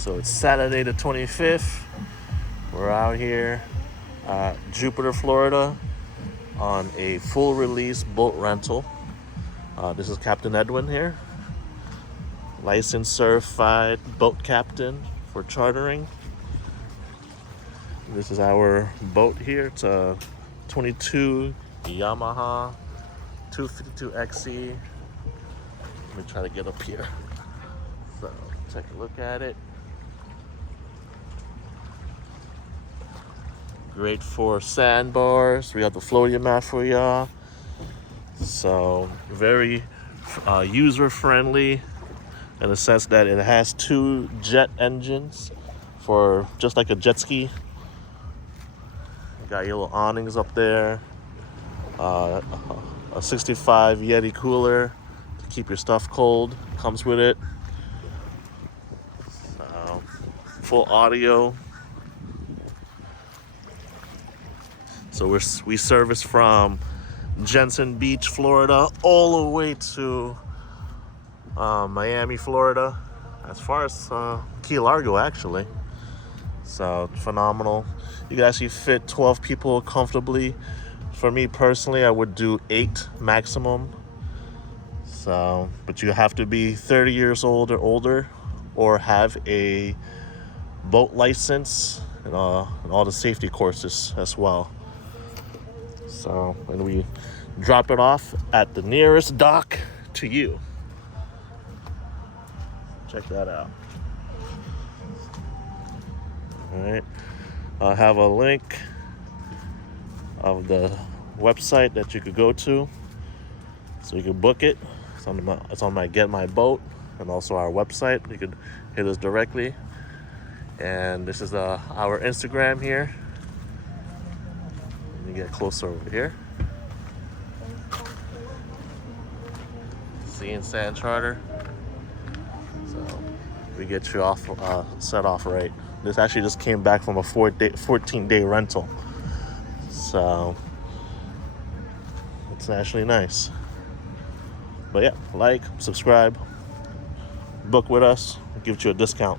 So it's Saturday the 25th. We're out here at Jupiter, Florida on a full release boat rental. This is Captain Edwin here, licensed certified boat captain for chartering. This is our boat here. It's a 22 Yamaha 252XE. Let me try to get up here. So take a look at it. Great for sandbars. We got the floating mat for y'all. So very user friendly in the sense that it has two jet engines for just like a jet ski. You got your little awnings up there. A 65 Yeti cooler to keep your stuff cold. Comes with it. Full audio. So we service from Jensen Beach, Florida, all the way to Miami, Florida, as far as Key Largo, actually. So phenomenal. You can actually fit 12 people comfortably. For me personally, I would do 8 maximum. So, but you have to be 30 years old or older, or have a boat license and all the safety courses as well. So, and we drop it off at the nearest dock to you. Check that out. All right, I'll have a link of the website that you could go to, so you can book it. It's on my Get My Boat, and also our website. You could hit us directly. And this is our Instagram here. Let me get closer over here. Sea and Sand Charter. So we get you off set off right. This actually just came back from a 14-day rental. So it's actually nice. But yeah, like, subscribe, book with us, give you a discount.